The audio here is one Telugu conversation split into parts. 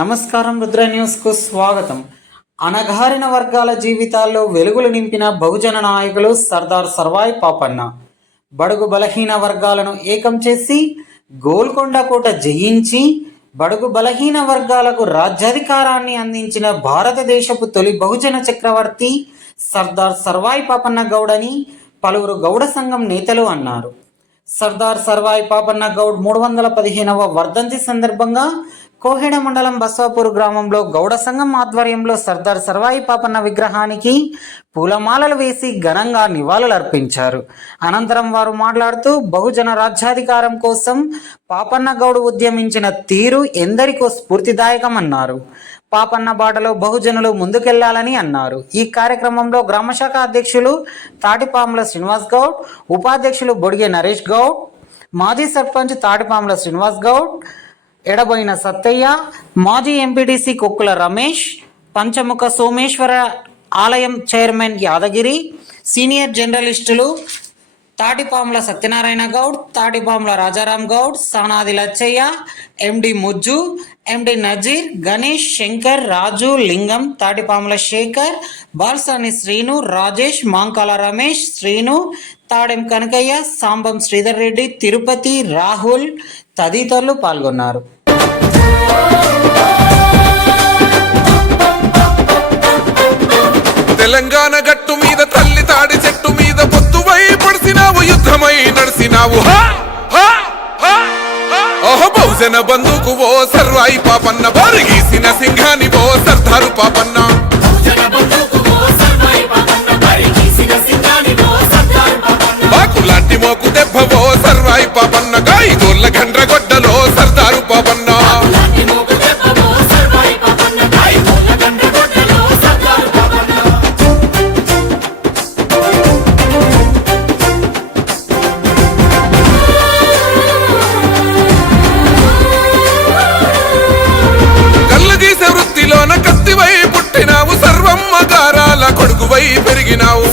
నమస్కారం, రుద్ర న్యూస్ కు స్వాగతం. అనగారిన వర్గాల జీవితాల్లో వెలుగులు నింపిన బహుజన నాయకులు సర్దార్ సర్వాయి పాపన్న. బడుగు బలహీన వర్గాలను ఏకం చేసి గోల్కొండ కోట జయించి బడుగు బలహీన వర్గాలకు రాజ్యాధికారాన్ని అందించిన భారతదేశపు తొలి బహుజన చక్రవర్తి సర్దార్ సర్వాయి పాపన్న గౌడ్ అని పలువురు గౌడ సంఘం నేతలు అన్నారు. సర్దార్ సర్వాయి పాపన్న గౌడ్ 315వ వర్ధంతి సందర్భంగా కోహెడ మండలం బస్వాపూర్ గ్రామంలో గౌడ సంఘం ఆధ్వర్యంలో సర్దార్ సర్వాయి పాపన్న విగ్రహానికి పూలమాలలు వేసి ఘనంగా నివాళులర్పించారు. అనంతరం వారు మాట్లాడుతూ బహుజన రాజ్యాధికారం కోసం పాపన్న గౌడ్ ఉద్యమించిన తీరు ఎందరికో స్ఫూర్తిదాయకమన్నారు. పాపన్న బాటలో బహుజనులు ముందుకెళ్లాలని అన్నారు. ఈ కార్యక్రమంలో గ్రామశాఖ అధ్యక్షులు తాటిపాముల శ్రీనివాస్ గౌడ్, ఉపాధ్యక్షులు బొడిగే నరేష్ గౌడ్, మాజీ సర్పంచ్ తాటిపాముల శ్రీనివాస్ గౌడ్, ఎడబోయిన సత్తయ్య, మాజీ ఎంపీటీసీ కొక్కుల రమేష్, పంచముఖ సోమేశ్వర ఆలయం చైర్మన్ యాదగిరి, సీనియర్ జర్నలిస్టులు తాటిపాముల సత్యనారాయణ గౌడ్, తాటిపాముల రాజారాం గౌడ్, సానాది లచ్చయ్య, ఎండి ముజ్జు, ఎండి నజీర్, గణేష్, శంకర్, రాజు, లింగం, తాటిపాముల శేఖర్, బాల్సాని శ్రీను, రాజేష్, మాంకాల రమేష్, శ్రీను, తాడెం కనకయ్య, సాంబం శ్రీధర్ రెడ్డి, తిరుపతి, రాహుల్ తదితరులు పాల్గొన్నారు. తెలంగాణ గట్టు మీద తల్లి తాడి చెట్టు మీద పొత్తువై పడిసినావు, యుద్ధమై నడిసినావు. ఓహో బహుజన బంధుకు ఓ సర్వాయి పాపన్న, బారిగీసిన సింహాని ఓ సర్దారు పాపన్న. బాకులాంటి మోకు దెబ్బ ఓ సర్వాయి పాపన్న, గాయి గోళ్ళ గండ్రగొడ్డలో సర్దారు పాపన్న. కత్తివై పుట్టినావు, సర్వమ్మ గారాల కొడుకువై పెరిగినావు.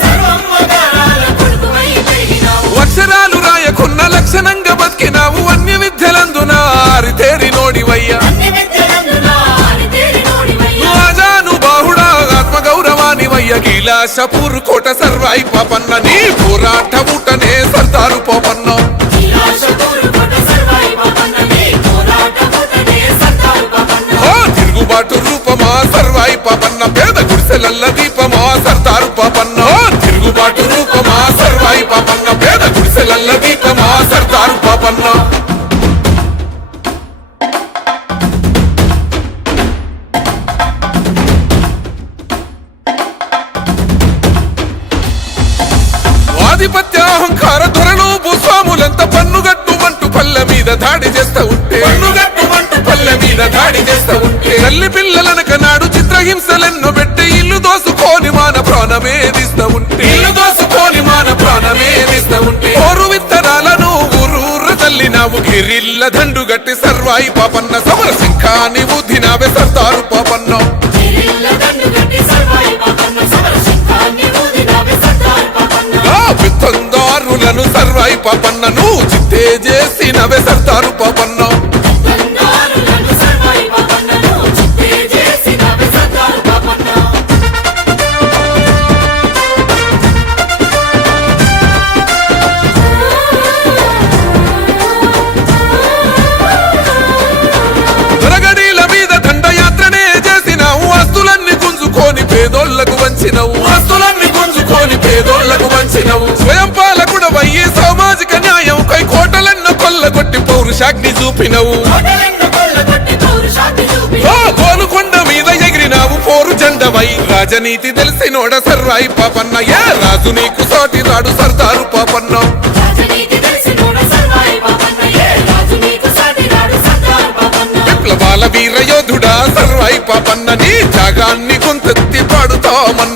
అక్షరాలు రాయకున్న లక్షణంగా బతికినావు, అన్య విద్యలందున ఆరితేరి నోడివయ్యా. ఆజానుబాహుడా ఆత్మగౌరవానివయ్య, కైలాసపూర్ కోట సర్వాయి పాపన్న, నీ పోరాట ఊటనే సర్దారు పాపన్న. తిరుగుబాటు రూపమా సర్వాయి పాపన్న, పేద గుడిసెలల్ల దీపమా సర్దారు పాపన్న. తిరుగుబాటు రూపమా సర్వాయి పాపన్న, పేద గుడిసెలల్ల దీపమా సర్దారు పాపన్న. ఆధిపత్య అహంకార ధరలు భూస్వాములంతా పన్నుగట్టుమంటూ పల్లె మీద దాడి చేస్తా ఉంటే, పల్లె మీద దాడి చేస్తా ఉంటే, తల్లి పిల్లలనక నాడు చిత్రహింసలెన్నో పెట్టి ఇల్లు దోసుకొని మాన ప్రాణమేదిస్తా ఉంటే, ఇల్లు దోసుకొని మాన ప్రాణమేదిస్తా ఉంటే, ఓరు విత్తనాలను ఊరూరు తల్లినావు, గిరిల్ల దండు గట్టి సర్వాయి పాపన్న, సమర సింఖాని ఊదినావే సర్దారు పాపన్న. విత్తందారులను సర్వాయి పాపన్న, నువ్వు చిత్తే చేసినవే సర్దారు పాపన్న. పేదోళ్లకు వంచినవు, ఆస్తులన్నీ గుంజుకొని పేదోళ్లకు వంచినవు. స్వయం పాలకుడవయ్యి సామాజిక న్యాయం కై కోటలెన్నో కొల్లగొట్టి పౌరుషాగ్ని చూపినవు. గోలుకొండ మీద ఎగిరినావు పోరు జెండవై, రాజనీతి తెలిసినోడ సర్వాయి పాపన్న, ఏ రాజు నీకు సాటి రాడు సర్దారు పాపన్న. విప్లవాల వీర యోధుడా సర్వాయి పాపన్న, నీ త్యాగాన్ని కొంతెత్తి పాడుతామన్న.